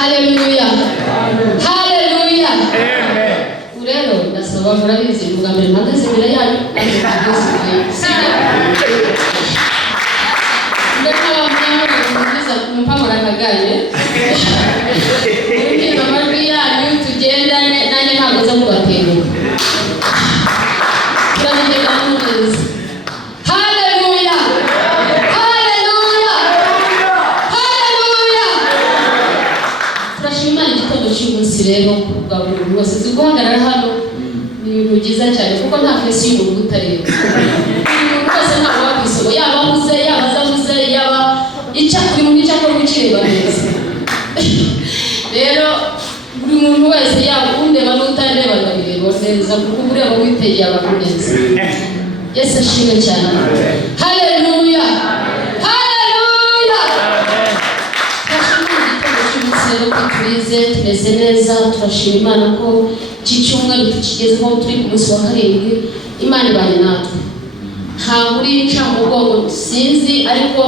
Hallelujah. Hallelujah. Amen. Urero ndasaba murabizi mugambere mpagaze imbere yanyu mpamura kagaye amajwi yanyu tugendane nanjye ntabwo zo kubatenguha turabigenda neza. Haleluya. Haleluya. Haleluya. Turashima igitondo cy'umunsi rero bwa buri wese uzi guhagarara hano ni ibintu byiza cyane kuko nta fesi y'umuntu utareba umuntu wese ntabwo wakwisobo yaba ahuze yaba azahuze yaba buri muntu icyo akora ukireba neza. Rero buri muntu wese yaba undeba n'utareba ndabireba neza kuko ureba witegeye abantu neza. Yesu ashimwe cyane. Haleluya. Haleluya. Turize tumeze neza turashima Imana ko iki cyumweru tukigezeho turi ku munsi wa karindwi. Imana ibanye natwe nta muri ncamugongo sinzi ariko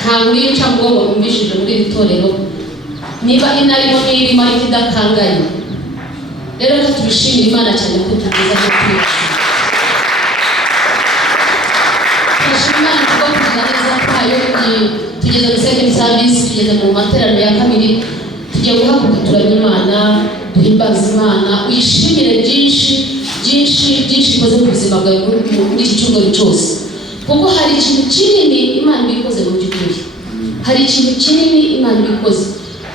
nta muri ncamugongo numvishije muri iri torero niba inarimo n'irimo ariko idakangaye. Rero ko tubishimira Imana cyane ko tugeze aho turi. Turashima Imana kuko tugira neza kwayo tugeze mu second service tugeze mu materaniro ya kabiri tugiye guhaguruka turamya Imana duhimbaza Imana uyishimire byinshi ikoze mu buzima bwawe muri iki cyumweru cyose kuko hari ikintu kinini Imana ibikoze mu by'ukuri. Hari ikintu kinini Imana ibikoze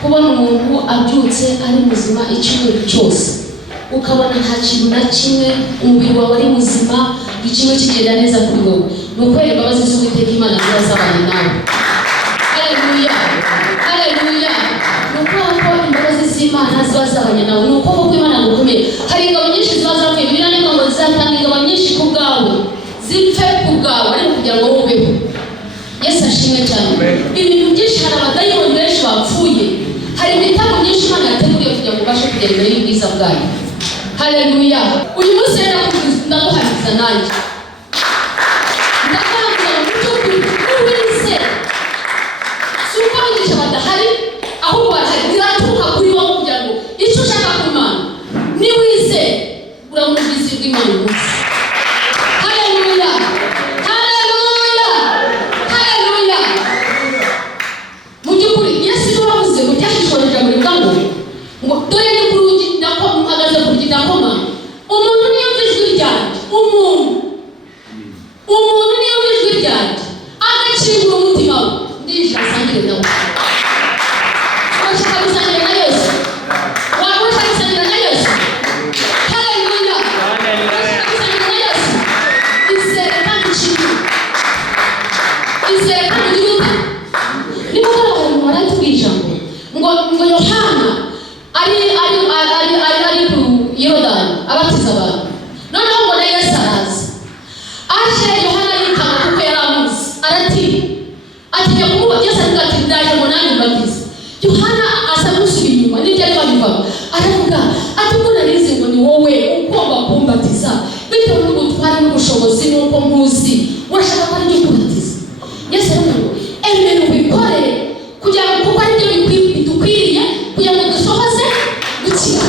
kubona umuntu abyutse ari muzima icyumweru cyose ukabona nta kintu na kimwe umubiri wawe ari muzima ikintu kigenda neza kuri wowe ni ukwera imbabazi z'Uwiteka Imana zibazabanye nawe. Haleluya. Haleluya. Nuko imbabazi z'Imana zibazabanye nawe nuko kuko Imana gukomeye. Hari ingabo nyinshi zibazavuye birane ngo zizatanga ingabo nyinshi ku bwawe zipfe ku bwawe ariko kugira ngo wobeho. Yesu ashimwe cyane. Ibintu byinshi hari abadayimoni benshi bapfuye. Hari ibitabo byinshi Imana yateguriye kugira ngo ubashe kugera imbere y'ubwiza bwayo. Haleluya. Uyu munsi ndaguhariza nanjye ndaguhariza mu by'ukuri n'uwise suko bigisha badahari ahubwo bahari biraturuka kuri wowe kugira ngo icyo ushaka ku Imana niwize uramugize bw'Imana umunsi. Haleluya. Haleluya. Haleluya. Mu by'ukuri Yesu niwe wavuze ngo ryashishorije muri bwangu ngo dore ni ku rugi mpagaze ku rugi ndakoma umuntu niyumva ijwi ryanjye umuntu niyumva ijwi ryanjye agakingura umutima we ndije asangire nawe. Urashaka gusangira na Yesu? Waba urashaka gusangira na Yesu? Haleluya. Urashaka gusangira na Yesu? Izere kandi ushimire. Izere kandi ugire niba hari abantu baratubwira ijambo ngo Yohana ari ku Yorodani abatiza abantu noneho ngo na Yesu araza aje Yohana yikanga kuko yari amuzi atinya kumuba Yesu aravuga ati ndaje ngo nanjye mbatize. Yohana asa n'usubira inyuma n'ibyo ariko abivuga aravuga ati ubwo narizi ngo ni wowe ugomba kumbatiza bitewe n'ubutware n'ubushobozi n'uko nkuzi urashaka ko ari kubatiza. Yesu aravuga ngo emera ubikore kugira ngo kuko ari byo bidukwiriye kugira ngo dusohoze gukira.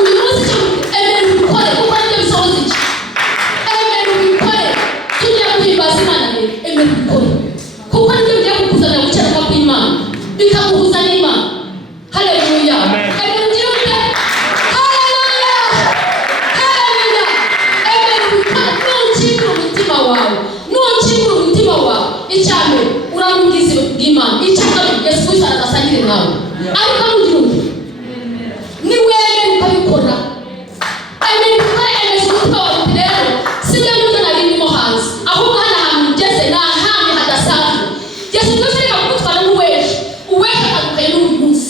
Uyu munsi cyo emera ubikore kuko ari byo bisohoza iki. Emera ubikore tujya guhimbaza Imana rero emera ubikore kuko ari byo bigiye kukuzanira gukiranuka kw'Imana bikaguhuza n'Imana. Haleluya. Emera ugire ute? Haleluya. Haleluya. Emera ubikore nukingura umutima wawe icyambere uramugize bw'Imana icyakabiri Yesu Kristo azasangire nawe ariko nugira ute ni wewe ukabikora. Emera ubikore emeza umutima wawe rero sibyo n'ibyo nari ndimo hanze ahubwo hano ahantu ugeze ni ahandi hadasanzwe. Yesu Kristo reka kugutwara n'uweje atandukanye n'uyu munsi.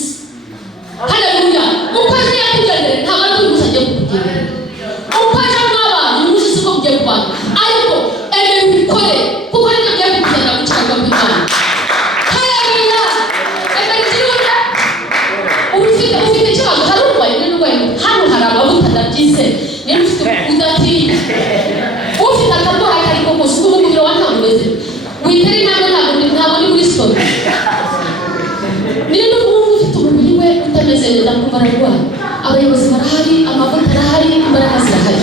Haleluya. Uko aje yakugendere ntabwo ari uyu munsi agiye kukugendera uko aje mw'abantu uyu munsi siko mugiye kubana ariko emera ubikore kuko ari byo bigiye kukugenda gukiranuka kw'Imana. Haleluya. Emera ugire ute? neza ko bararwaye. Abayobozi barahari, amavuta arahari, imbaraga zirahari.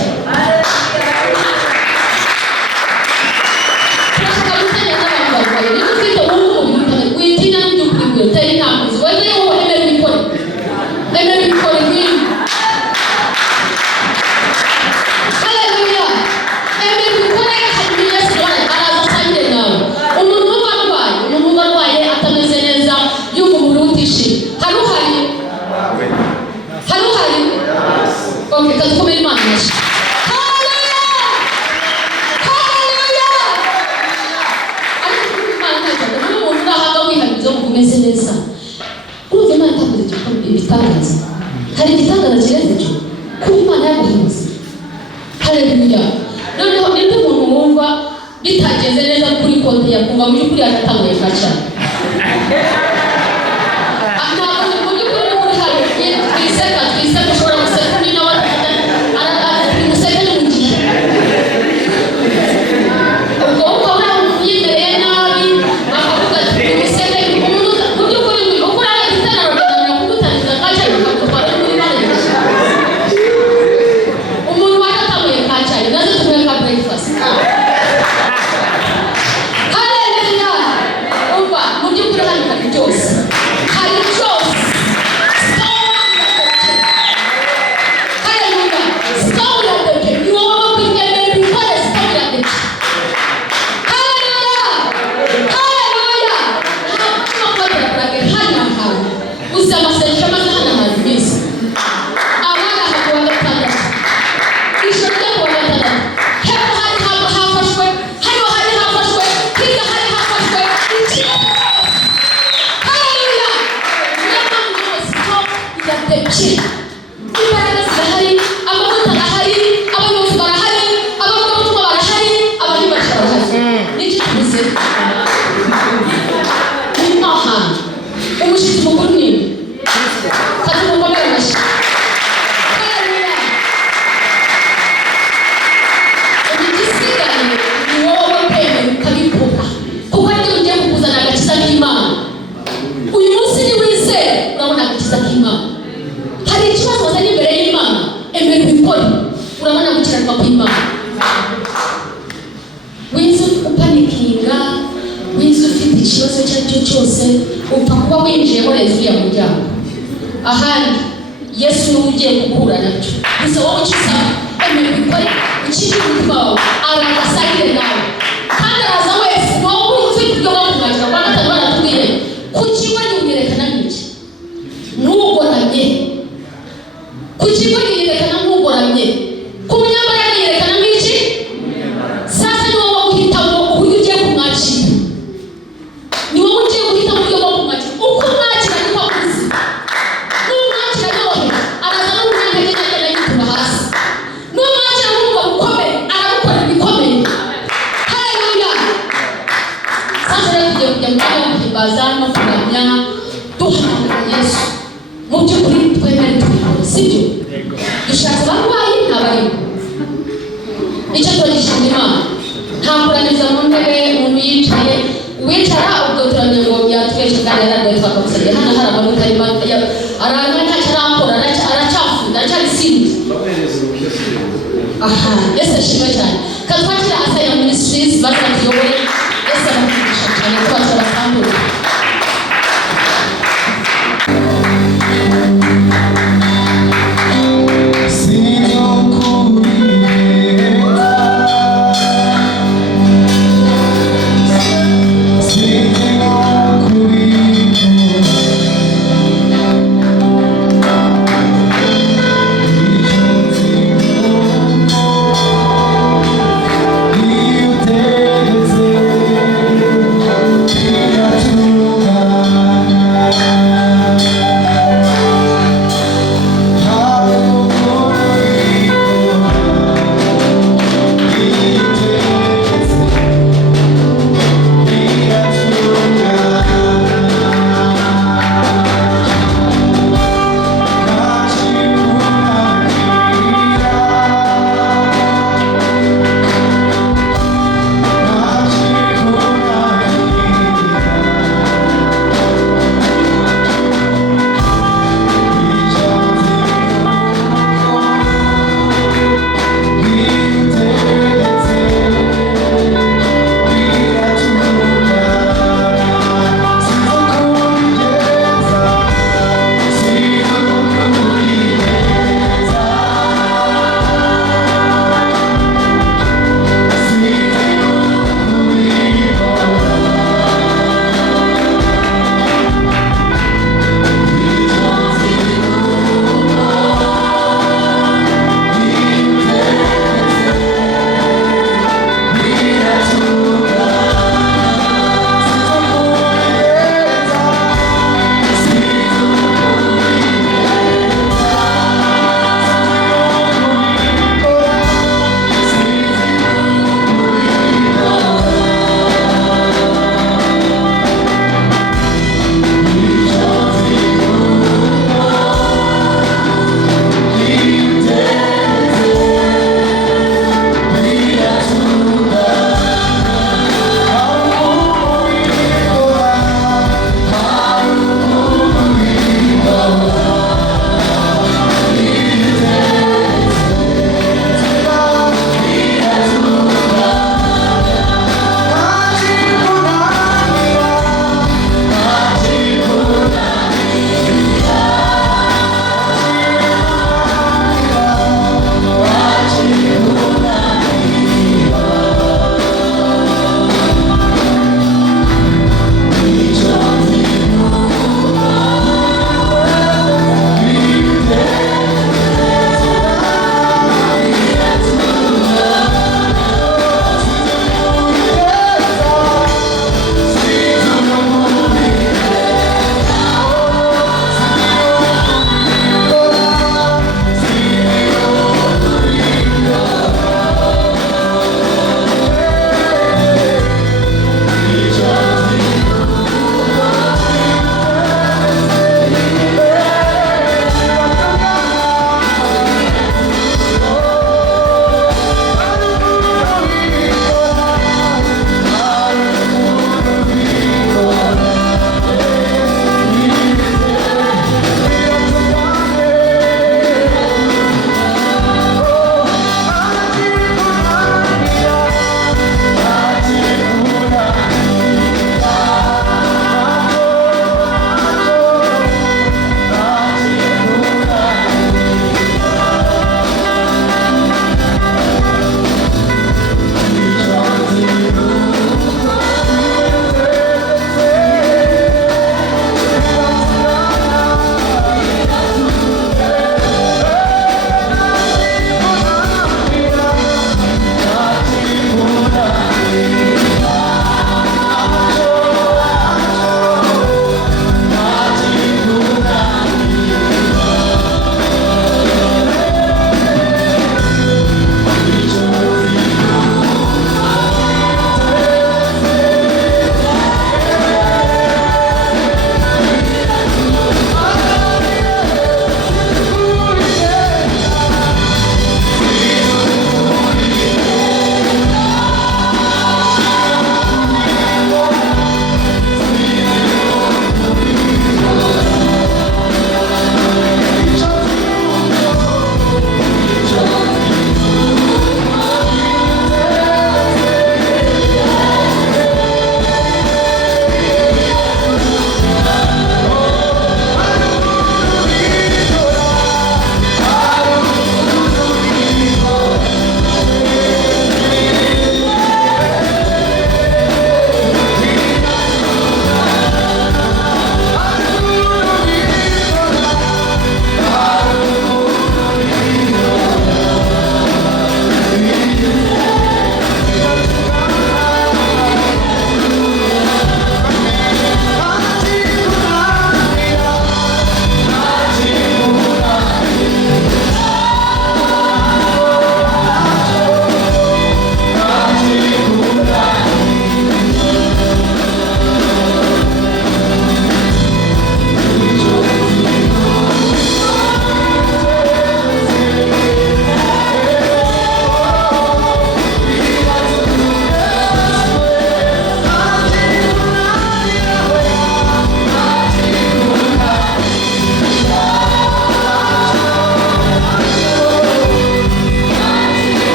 Hari igitangaza kirezejo ku Imana y'abahinzi. Haleluya. Noneho ninde umuntu wumva bitageze neza kuri konti yakumva mu by'ukuri yagatanguye kaca. Twiseka ushobora guseka ni nawe aramuseka n'umugisha. Ubwo ukabona yimereye nabi akavuga ati twiseka umuntu mu by'ukuri ukora igitana rugana kugutaniza kaca bakakutwara muri bane. Umuntu wagatanguye kaca nazo tumwe ka breakfast. Haleluya. Umva mu by'ukuri hari byose. Hari byose. Ahandi Yesu n'ugiye kugura nacyo. Gusa wowe ukiza emera bikore ukiri umutima wawe aragasagire nawe. Kandi araza wese wowe ufite ibyo bakumwakira kwa gatatu baratubwiye kukigo nyerekana n'iki n'ugoramye. Kukigo nyerekana n'ugoramye. Ku munyambara nyerekana n'iki. Sasa ni wowe uhitamo uburyo ugiye kumwakira. Ni wowe ugiye guhitamo uburyo bwo kumwakira. Uko mwakira niko akuzi. Bazano kuramya duhamagara Yesu mu by'ukuri twemere tubikora sibyo. Dushaka abarwayi ntabari icyo twagishima Imana nta kuraniza mu ntebe umuntu yicaye wicara ubwo turanye ngo byatweshe kandi yaragaye twakamusabye hano hari amavuta aranga ntacyo arakora aracyafuza aracyarisinze. Aha Yesu ashimwe cyane. Katwakira Asaya Ministries bazatuyobore. Yesu aramugisha cyane ko bazabasambura. Yeah.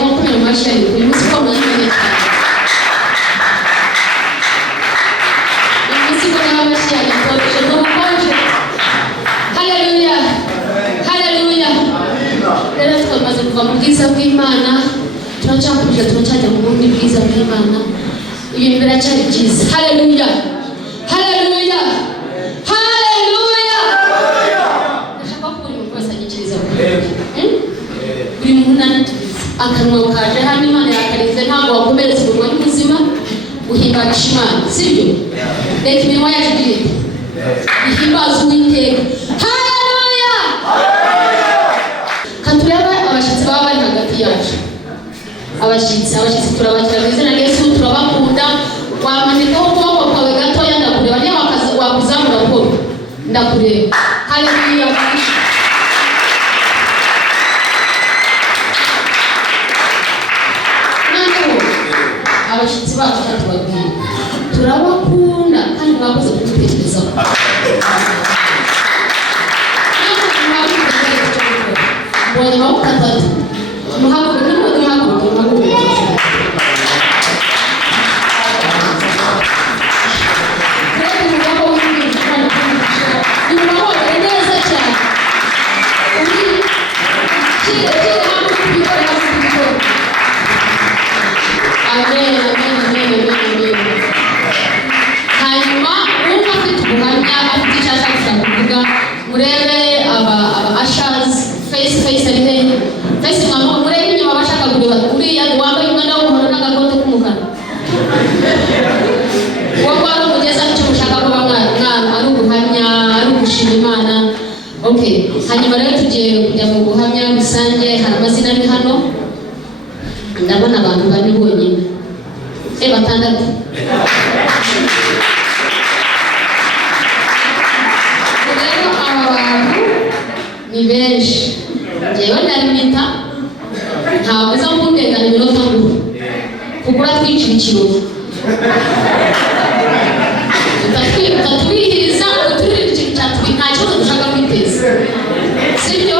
amakomero mashya uyu munsi ko mwanyine cyane. Uyu munsi ko n'amashya yakoresha n'ubukonje. Haleluya. Haleluya. Rero twamaze kuva mu bwiza bw'Imana, turacyakomeje turacyajya mu bundi bwiza bw'Imana. Ibintu biracyari byiza. Haleluya. Haleluya. Haleluya. Ndashaka ko buri muntu wese anyikiriza buri muntu nanatubiza akanwa kaje hano Imana yakarize ntabwo wakomeretse umunwa n'ubuzima uhimbarisha Imana, sibyo? Reka iminwa yacu igire ihimbaza Uwiteka. Haleluya. Katureba abashyitsi baba bari hagati yacu. Abashyitsi turabakira mu izina rya Yesu, turabakunda. Wamanikaho ukuboko kwawe gatoya ndakureba, niba wakuzamura ukuboko ndakureba. Haleluya. Abashyitsi bacu tubabwira turabakunda kandi mwakoze kudutekerezaho. Mbonye amaboko atatu muhaguruke muhaguruke. Neza cyane. Amen, amen, amen, amen. Hanyuma umuntu afite ubuhamya afite icyo ashaka kuvuga, murebe aba ushers face ari hehe. Face mama murebe inyuma bashaka kureba uriya wambaye umwenda w'umuhondo n'agakote k'umukara. Wowe ari umugeza icyo mushaka kuba mwana ari ubuhamya ari ugushima Imana. Okay, hanyuma rero tugiye kujya mu buhamya rusange. Hari amazina ari hano, ndabona abantu bane bonyine. Batandatu. Rero aba bantu ni benshi. Njyewe ndarimita ntabwo uza kundengana iminota ngufi kuko uratwicira ikirori. Utatwihiriza uturire ikintu cyatwi nta kibazo dushaka kwiteza, sibyo?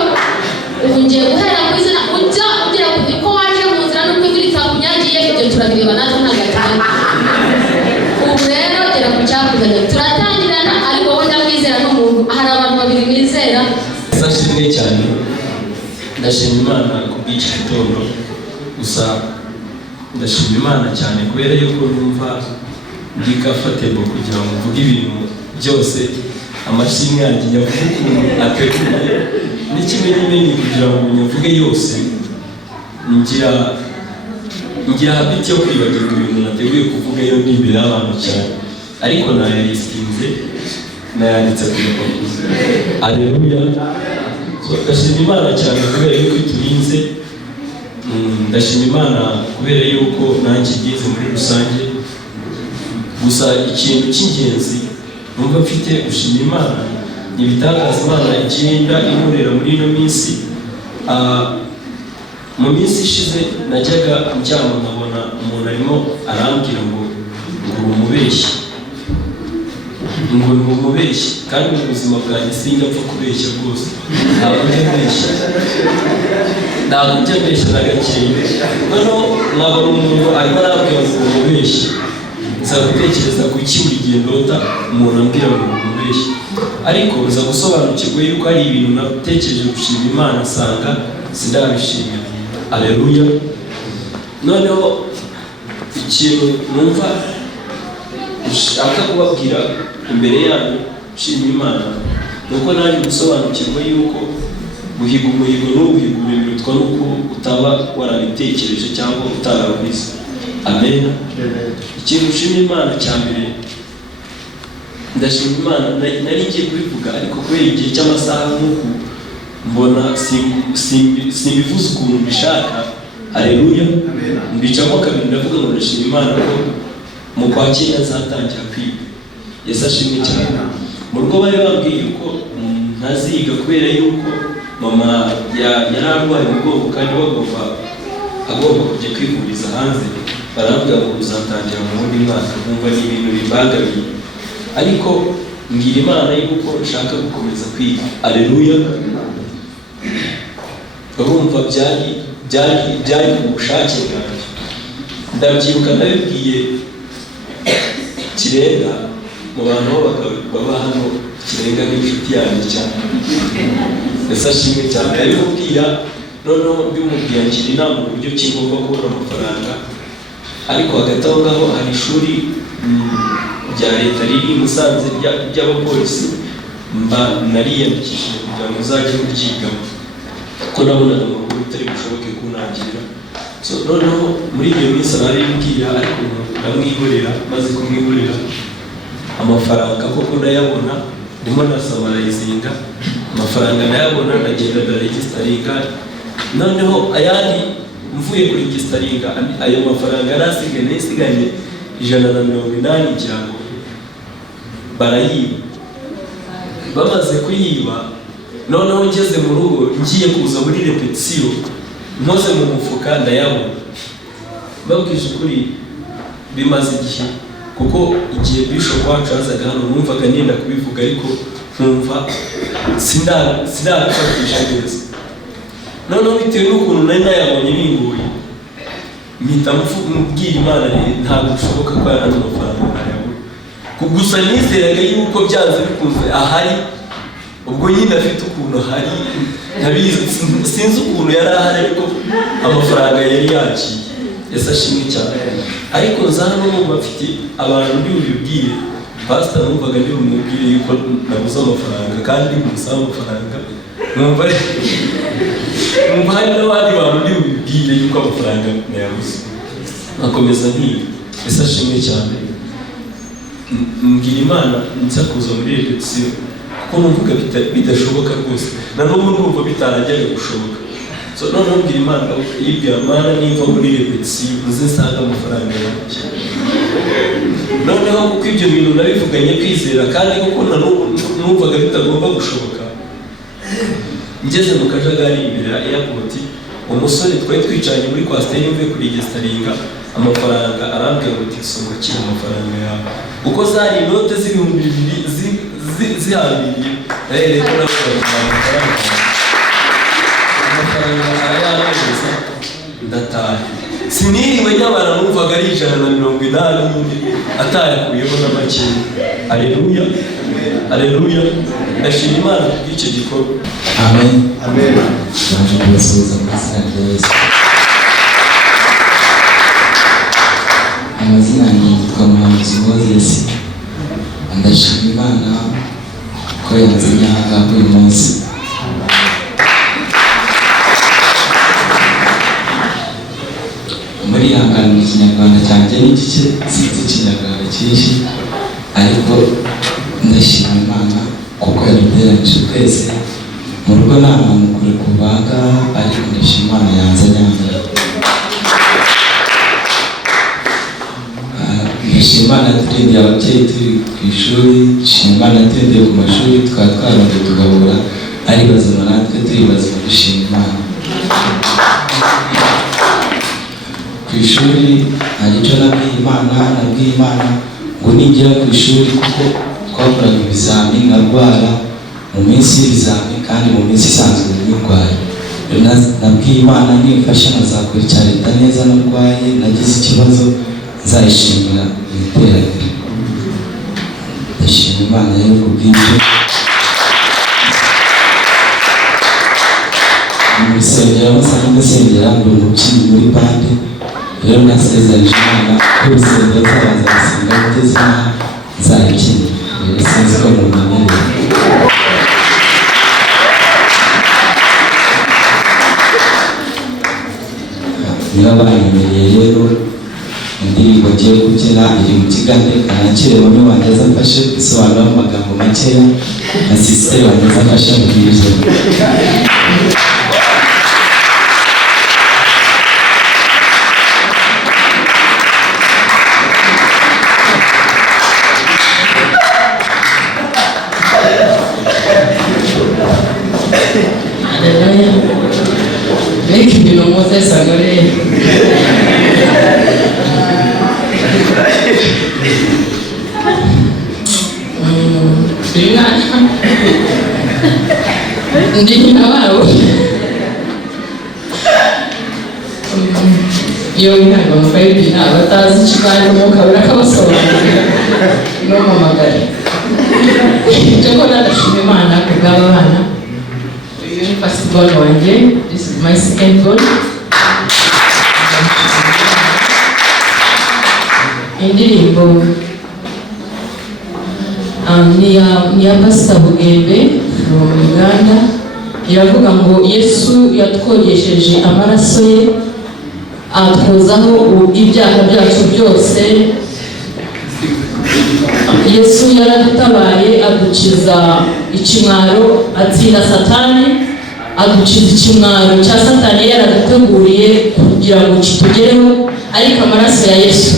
Ubu ngiye guhera ku izina ujya ugira ko waje mu nzira n'uko imvura itakunyagiye, ibyo turabireba natwe ntagatanga. Ubu rero gera ku cyakuzanye turatangirana, ariko wowe ndakwizera n'umuntu. Hari abantu babiri bizera. Ndashimye cyane, ndashima Imana ku bw'iki gitondo. Gusa ndashima Imana cyane kubera yuko numva ndi comfortable kugira ngo mvuge ibintu byose. Amashimwe yanjye yavuga ukuntu ateguye n'ikimenyimenyi kugira ngo nyavuge yose. Ngira habiti yo kwibagirwa ibintu nateguye kuvuga iyo ndi imbere y'abantu cyane, ariko nayarisinze nayanditse ku rupapuro. Haleluya. Ndashima Imana cyane kubera yuko iturinze. Ndashima Imana kubera yuko nanjye igeze muri rusange. Gusa ikintu cy'ingenzi numva mfite gushima Imana ni ibitangaza Imana igenda inkorera muri ino minsi. Mu minsi ishize najyaga njyama nkabona umuntu arimo arambwira ngo umubeshyi, kandi mu buzima bwanjye singapfa kubeshya rwose. Ntabwo njya mbeshya na gakeya. Noneho nkabona umuntu arimo arambwira ngo umubeshyi, nza gutekereza kuki buri gihe ndota umuntu ambwira ngo umubeshyi. Ariko nza gusobanukirwa yuko hari ibintu natekereje gushima Imana nsanga sindabishimira. Haleluya. Noneho ikintu numva ushaka kubabwira imbere yanyu nshima Imana nuko naje gusobanukirwa yuko guhiga umuhigo n'ubuhigura birutwa nuko utaba warabitekereje cyangwa utarabizi. Amen. Ikintu nshima Imana cya mbere, ndashima Imana nari ngiye kubivuga ariko kubera igihe cy'amasaha nk'uku mbona simbivuze ukuntu mbishaka. Haleluya. Mbicamo kabiri ndavuga ngo ndashima Imana ko mu kwa cyenda nzatangira kwiga. Yesu ashimwe cyane. Mu rugo bari bambwiye yuko ntaziga kubera yuko mama yari arwaye ubwoko kandi agomba kujya kwivuriza hanze. Baravuga ngo uzatangira mu wundi mwaka. Nkumva ni ibintu bimbangamiye, ariko ngira Imana yuko nshaka gukomeza kwiga. Haleluya. Urumva byari byari ubushake bwanjye. Ndabyibuka nabibwiye Kirenga mu bantu baba hano, Kirenga n'inshuti yanjye cyane, ese ashimwe cyane. Ndabimubwira, noneho mbimubwira ngira inama uburyo ki ngomba kubona amafaranga, ariko hagati aho ngaho hari ishuri rya leta riri i Musanze ry'abapolisi, mba nariyandikishije kugira ngo uzajye kuryigamo, kuko nabonaga mu rugo bitari bushoboke kunangirira. Noneho muri iyo minsi narabibwira, ariko ndamwihorera. Maze kumwihorera, amafaranga koko ndayabona, ndimo nasamarayizinga amafaranga ndayabona, ndagenda ndaregisitaringa. Noneho ayandi mvuye kuri regisitaringa, ayo mafaranga nasigaye 180 ngira ngo barayiba. Bamaze kuyiba, noneho ngeze mu rugo ngiye kuza muri repetisiyo, nkoze mu mufuka ndayabona. Babwije ukuri bimaze igihe, kuko igihe Bishop wacu azaga hano numvaga nenda kubivuga, ariko nkumva sinabifatisha neza. Noneho bitewe n'ukuntu nari nayabonye bingoye, mpita mubwira Imana ntabwo bishoboka ko yana amafaranga nayabona. Gusa nizeraga yuko byanze bikunze ahari, ubwo nyine afite ukuntu ahari, sinzi ukuntu yari ahari, ariko amafaranga yari yaciye. Ese ashimwe cyane. Ariko nza hano numva mfite abantu ndi bubibwire, pastor numvaga ndi bumubwire yuko nabuze amafaranga, kandi musaba amafaranga. Numva hari n'abandi bantu ndi bubibwire yuko amafaranga nayabuze. Nakomeza nkiyo. Ese ashimwe cyane. Mbwira Imana nza kuza muri repetisiyo, kuko numvaga bidashoboka rwose, na n'ubu numva bitarajyaga gushoboka. Noneho mbwira Imana, yibwira Imana nimva muri repetisiyo nsanga amafaranga yanjye. Noneho kuko ibyo bintu nabivuganye kwizera, kandi kuko numvaga bitagomba gushoboka, ngeze mu kajagari imbere ya airport, umusore twari twicanye muri kwasiteri mvuye kuri regisitaringa, amafaranga arambwira ngo tisonga kira amafaranga yawe, uko zari inote z'ibihumbi 2,000 zihambiriye. Rero amafaranga arayarageza, ndataha. Siniriwe nyabara, numvaga ari 180 atayakuyeho na make. Aleluya, aleluya. Ndashima Imana kubw'icyo gikorwa. Amen. Amen. Naje kubasuhuza mu izina rya Yesu. Amazina yitwa Muhammad Moses. Ndashima Imana ko yanzanye aha uyu munsi. Muri hangana mu Kinyarwanda cyanjye n'igice sinzi Ikinyarwanda cyinshi, ariko ndashima Imana kuko yaduteranyije twese mu rugo nta muntu kure kubaga, ariko ndashima Imana yanzanye aha. Ndashima Imana yaturindiye ababyeyi turi ku ishuri, ndashima Imana yaturindiye ku mashuri, tukaba twaronde tugahura ari bazima, natwe turi bazima, dushima Imana. Ku ishuri hari icyo nabwiye Imana ngo ningera ku ishuri, kuko twakoraga ibizamini nkarwara mu minsi y'ibizamini kandi mu minsi isanzwe nirwaye. Nabwiye Imana nimfasha nkazakora icya leta neza, narwaye nagize ikibazo nzayishimira mu iterambere. Ndashima Imana rero kubw'ibyo. Mu rusengero musanzwe musengera ndi umubyinnyi muri bande, rero nasezeranyije Imana ko urusengero nzabanza gusenga ngeze aha nzayibyina. Rero sinzi ko mumenyereye. Niba banyemereye rero, indirimbo ngiye kubyina iri mu kigande kanakire bamwe banjye afashe gusobanura mu magambo makeya, na sisiteri banjye afashe mu bwirizo. Neki bino Moses agore. Ndi na wao. iyo wihanga mukayibyina batazi ikiganiro mukabura akabasobanurira n'umumagare. Icyo ko ndashima Imana ku bw'aba bana. Uyu ni first born wanjye, this is my second born. Indirimbo ni ya Pastor Bugembe from Uganda. Iravuga ngo Yesu yatwogesheje amaraso ye atwozaho ibyaha byacu byose. Yesu yaradutabaye adukiza ikimwaro, atsinda Satani, adukiza ikimwaro cya Satani yaraduteguriye kugira ngo kitugereho. Ariko amaraso ya Yesu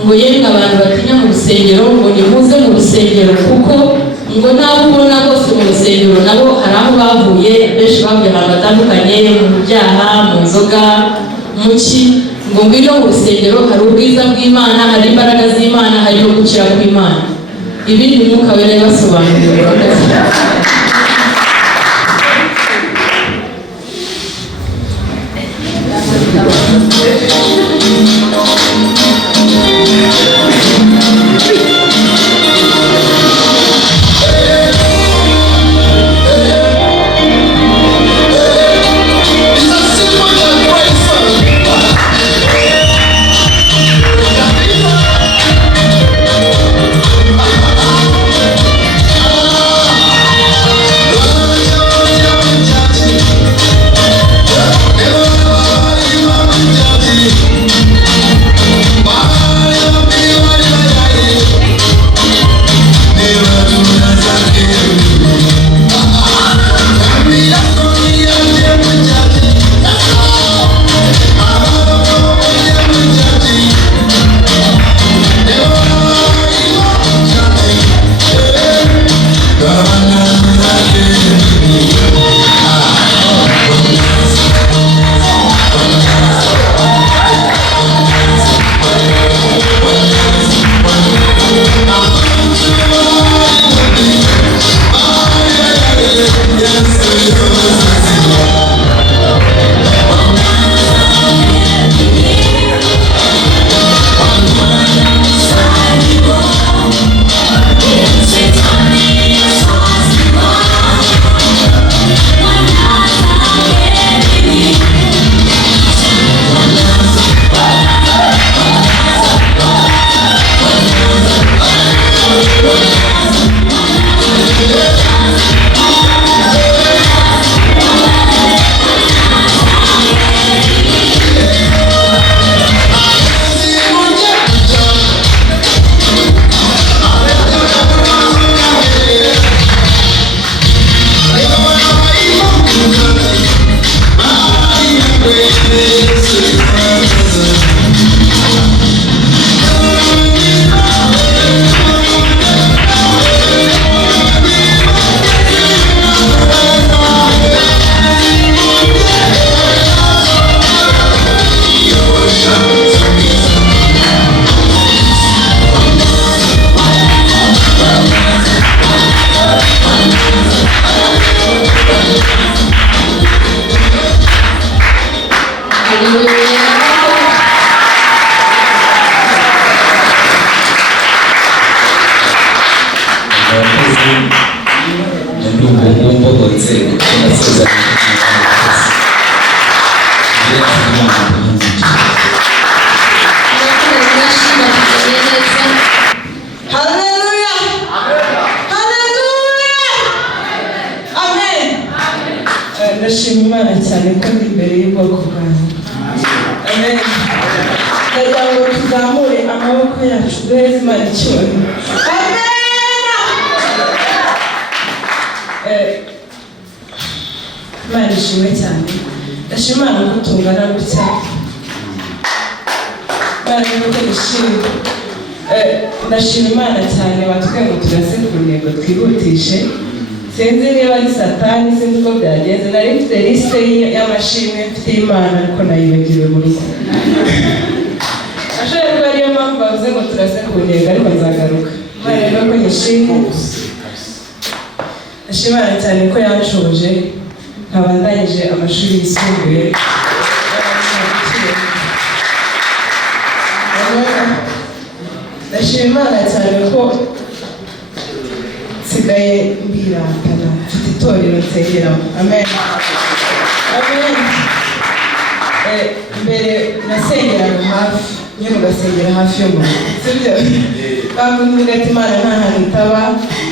ngo yemwe abantu batinya mu rusengero ngo nimuze mu rusengero, kuko ngo nabo ubona bose mu rusengero nabo hari aho bavuye, benshi bavuye ahantu hatandukanye, mu byaha, mu nzoga, mu ki. Ngo ngwino mu rusengero hari ubwiza bw'Imana, hari imbaraga z'Imana, hari no gukira kw'Imana. Ibindi Mwuka Wera yabasobanurira. Ndashima Imana cyane ko ndi imbere y'ubwoko bwanjye. Amen. Ndagira ngo tuzamure amaboko yacu duheze Imana icyubahiro. Amen. Imana ishimwe cyane. Ndashima Imana ko tungana gutya. Imana yuko ishimwe. Ndashima Imana cyane batubwiye ngo turase ku ntego twihutishe. Sinzi niba ari Satani, sinzi uko byagenze. Nari mfite liste y'amashimwe mfite Imana ariko nayibagiwe mu rugo. Ashobora kuba ariyo mpamvu bavuze ngo turase ku ntego ariko nzagaruka. Imana rero ko nyishimye. Ndashima Imana cyane ko yanshoboje nkaba ndangije amashuri yisumbuye. ndashima Imana cyane ko nsigaye mbiratana mfite itorero nsengeramo. Amen. Amen. Mbere nasengeraga hafi, nyine ugasengera hafi yo mu rugo, sibyo? Bavuga ati Imana nta hantu itaba,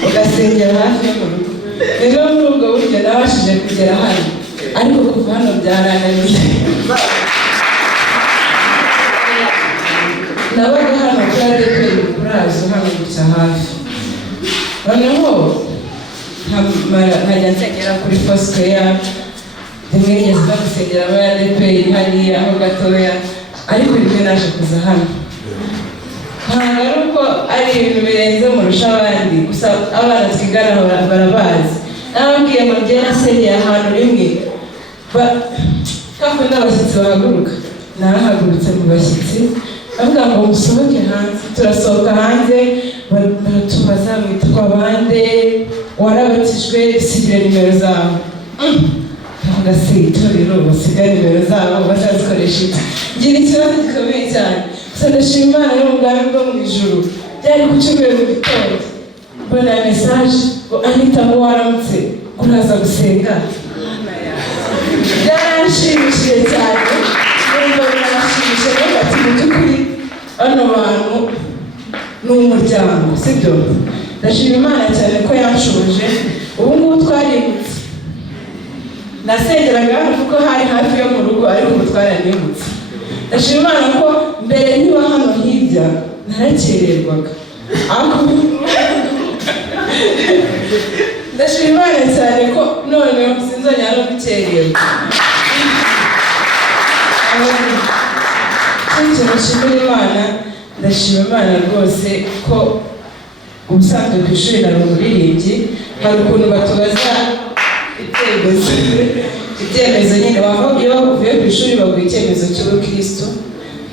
ugasengera hafi yo mu rugo. Rero muri ubwo buryo nabashije kugera hano, ariko kuva hano byarananiye. Nabaga hano kuri ADEPR Mukurazo, hano gusa hafi. Noneho nkajya nsengera kuri Foursquare, rimwe rigeze no gusengera muri ADEPR hariya aho gatoya, ariko rimwe naje kuza hano. Ntabwo ari uko ari ibintu birenze murusha abandi, gusa abana twigana barabazi. Nababwiye ngo njye nasengeye ahantu rimwe, kakunda abashyitsi bahaguruka, narahagurutse mu bashyitsi, bavuga ngo musohoke hanze. Turasohoka hanze, baratubaza mwitwa bande, warabatijwe, dusigire nimero zawe. Ndavuga se itorero basiga nimero zabo bazazikoresha iki? Ngira ikibazo gikomeye cyane. Gusa ndashima Imana y'ubwami bwo mu ijuru. Byari ku cyumweru mu gitondo, mbona mesaje ngo Anita ngo waramutse kuraza gusenga. Byaranshimishije cyane, numva biranshimishije rero ati mu by'ukuri bano bantu ni umuryango, sibyo? Ndashima Imana cyane ko yanshoboje. Ubu ngubu twarimutse, nasengeraga hano kuko hari hafi yo mu rugo, ariko ubu twaranimutse. Ndashima Imana ko mbere niba hano hirya narakererwaga, ndashima Imana cyane ko noneho sinzongera no gukererwa. Ikintu nshimira Imana, ndashima Imana rwose ko ubusanzwe ku ishuri nari umuririmbyi, hari ukuntu batubaza ibyemezo nyine, iyo bavuye ku ishuri baguha icyemezo cy'ubukristo,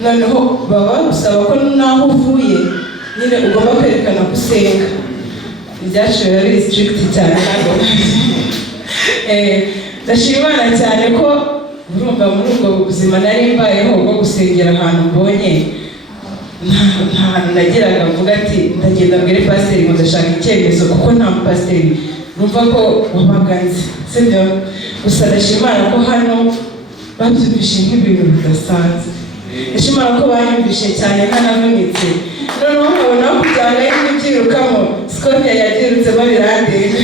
noneho baba bagusaba ko naho uvuye nyine ugomba kwerekana ko usenga. Ibyacu biba biri strict cyane ntabwo. Ndashima Imana cyane ko urumva muri ubwo buzima nari mbayeho bwo gusengera ahantu mbonye, nta hantu nagiraga mvuga ati ndagenda mbwire pasiteri ngo ndashaka icyemezo, kuko nta mupasiteri numva ko wabaganze, sibyo? Gusa ndashima Imana ko hano babyumvishe nk'ibintu bidasanzwe. Ndashima Imana ko banyumvishe cyane ntanavunitse. Noneho nkabona kujyana n'ibyirukamo, Scotia yabyirutsemo birandega,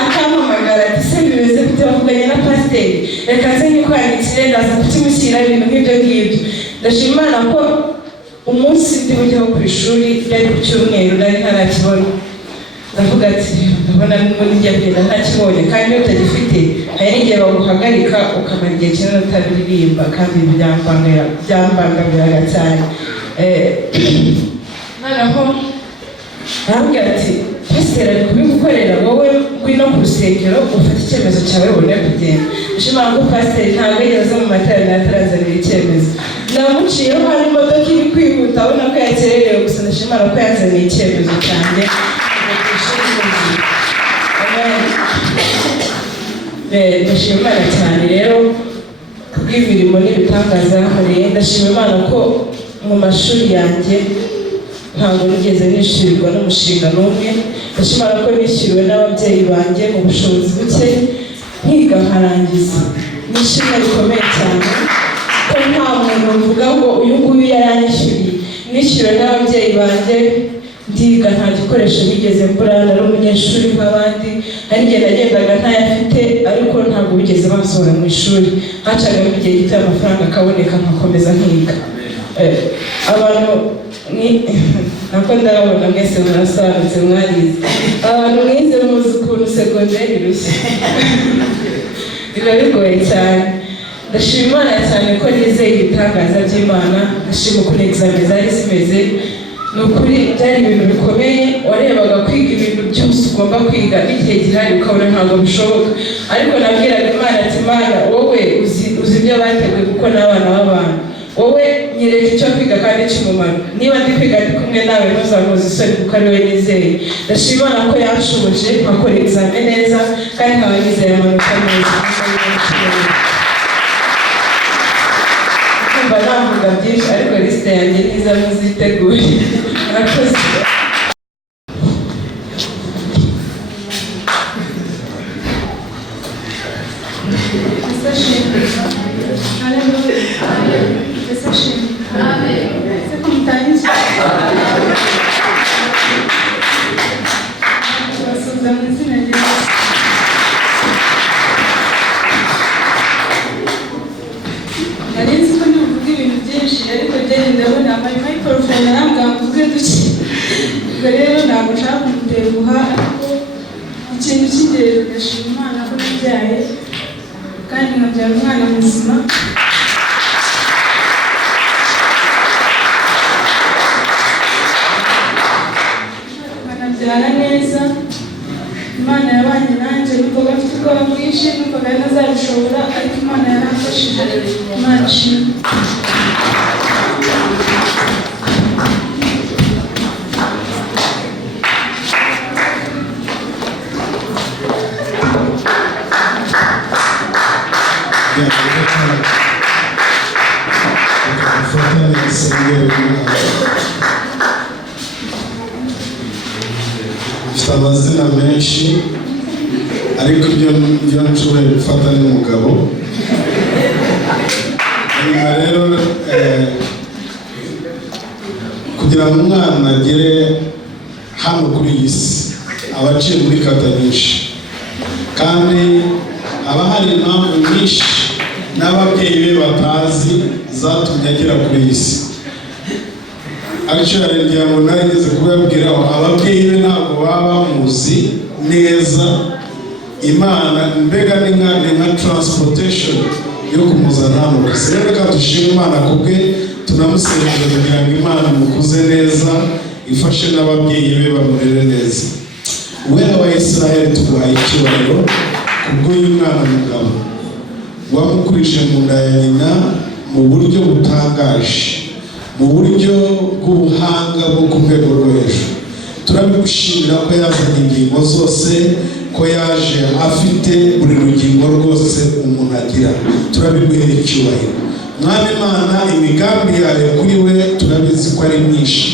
akampamagara ati se bimeze bite, bavuganye na pasiteri, reka nze nyikwandikire ndaza kukimushyira, ibintu nk'ibyo ngibyo. Ndashima Imana ko umunsi ndi bujyaho ku ishuri byari ku cyumweru nari ntarakibona. Ndavuga ati ndabona n'ubundi njya kugenda ntakibonye, kandi iyo utagifite hari n'igihe baguhagarika ukamara igihe kinini utaririmba, kandi byambangamiraga cyane. Noneho arambwira ati pasiteri ari kubigukorera, wowe ngwino ku rusengero ufate icyemezo cyawe ubone kugenda. Ndashima ko pasiteri ntabwo yigeze mu materaniro atarazanira icyemezo. Namuciyeho hari imodoka iri kwihuta, abona ko yakererewe, gusa ndashima ko yazaniye icyemezo cyanjye. Ndashima Imana cyane rero kubw'imirimo n'ibitangaza yankoreye. Ndashima Imana ko mu mashuri yanjye ntabwo nigeze nishyurirwa n'umushinga n'umwe. Ndashima Imana ko nishyuriwe n'ababyeyi banjye mu bushobozi buke, nkiga nkarangiza. Ni ishimwe rikomeye cyane ko nta muntu uvuga ngo uyu nguyu yaranyishyuriye. Nishyuriwe n'ababyeyi banjye, ndiga nta gikoresho nigeze mbura, nari umunyeshuri nk'abandi, hari igihe nagendaga ntayafite, ariko ntabwo bigeze bansohora mu ishuri. Hacagamo igihe gito amafaranga akaboneka nkakomeza nkiga. Abantu nako ndabona mwese murasobanutse, mwarize. Abantu mwize muzi ukuntu segonderi rushya biba bigoye cyane. Ndashima Imana cyane ko nizeye ibitangaza by'Imana. Ndashima ukuntu examen zari zimeze, ni ukuri byari ibintu bikomeye. Warebaga kwiga ibintu byose ugomba kwiga n'igihe gihari ukabona ntabwo bishoboka, ariko nabwiraga Imana ati Imana wowe uzi ibyo bateguye, kuko n'abana b'abantu, wowe nyereka icyo kwiga kandi cy'umumaro. Niba ndi kwiga ndi kumwe nawe ntuzankoze isoni, kuko ari we nizeye. Ndashima Imana ko yanshoboje nkakora examen neza, kandi nkaba nizeye amanota meza. Kumva navuga byinshi, ariko lisite yanjye ntiza muziteguye. Murakoze. poroferi arambwira ngo mvuge duke, ubwo rero ntabwo nshaka kumutenguha, ariko ikintu cy'ingenzi ndashima Imana ko nabyaye kandi nkabyara umwana muzima. Nkanabyara neza. Imana yabanye nanjye, numvaga mfite ubwoba bwinshi, numvaga ntazabishobora, ariko Imana yaramfashije. Imana ishimwe. Mfite amazina menshi, ariko ibyo nshoboye gufata n'umugabo. Nyuma rero kugira ngo umwana agere hano kuri iyi si aba aciye muri kata nyinshi, kandi haba hari impamvu nyinshi n'ababyeyi be batazi zatumye agera kuri iyi si. Actually ngira ngo narigeze kubabwiraho, ababyeyi be ntabwo baba bamuzi neza. Imana mbega ni nka transportation yo kumuzana hano ku isi. Rero reka dushime Imana kubwe, tunamusengera kugira ngo Imana mukuze neza, ifashe n'ababyeyi be bamurere neza. Uwera wa Isiraheli tuguhaye icyubahiro kubw'uyu mwana mugabo wamukurije mu nda ya nyina mu buryo butangaje, mu buryo bw'ubuhanga bwo ku rwego rwo hejuru. Turabigushimira ko yazanye ingingo zose, ko yaje afite buri rugingo rwose umuntu agira. Turabiguhera icyubahiro Mwami Imana. Imigambi yawe kuri we turabizi ko ari myinshi.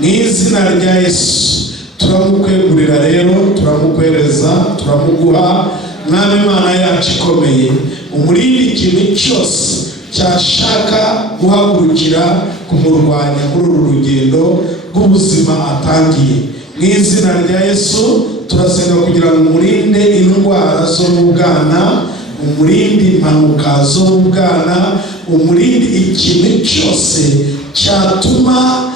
Mu izina rya Yesu turamukwegurira rero, turamukwereza, turamuguha. Mwami Imana yacu ikomeye, umurinde ikintu cyose cyashaka guhagurukira kumurwanya muri uru rugendo rw'ubuzima atangiye. Mu izina rya Yesu turasenga kugira ngo umurinde indwara zo mu bwana, umurinde impanuka zo mu bwana, umurinde ikintu cyose cyatuma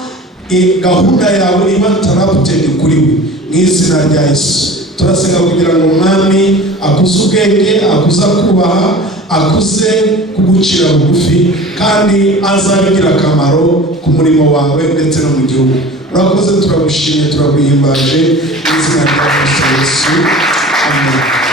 gahunda yawe iba interrupted kuri we. Mu izina rya Yesu turasenga kugira ngo Mwami akuze ubwenge, akuze kubaha, akuze kugucira bugufi, kandi azabigira akamaro ku murimo wawe ndetse no mu gihugu. Urakoze, turagushimye, turaguhimbaje mu izina rya Yesu. Amen.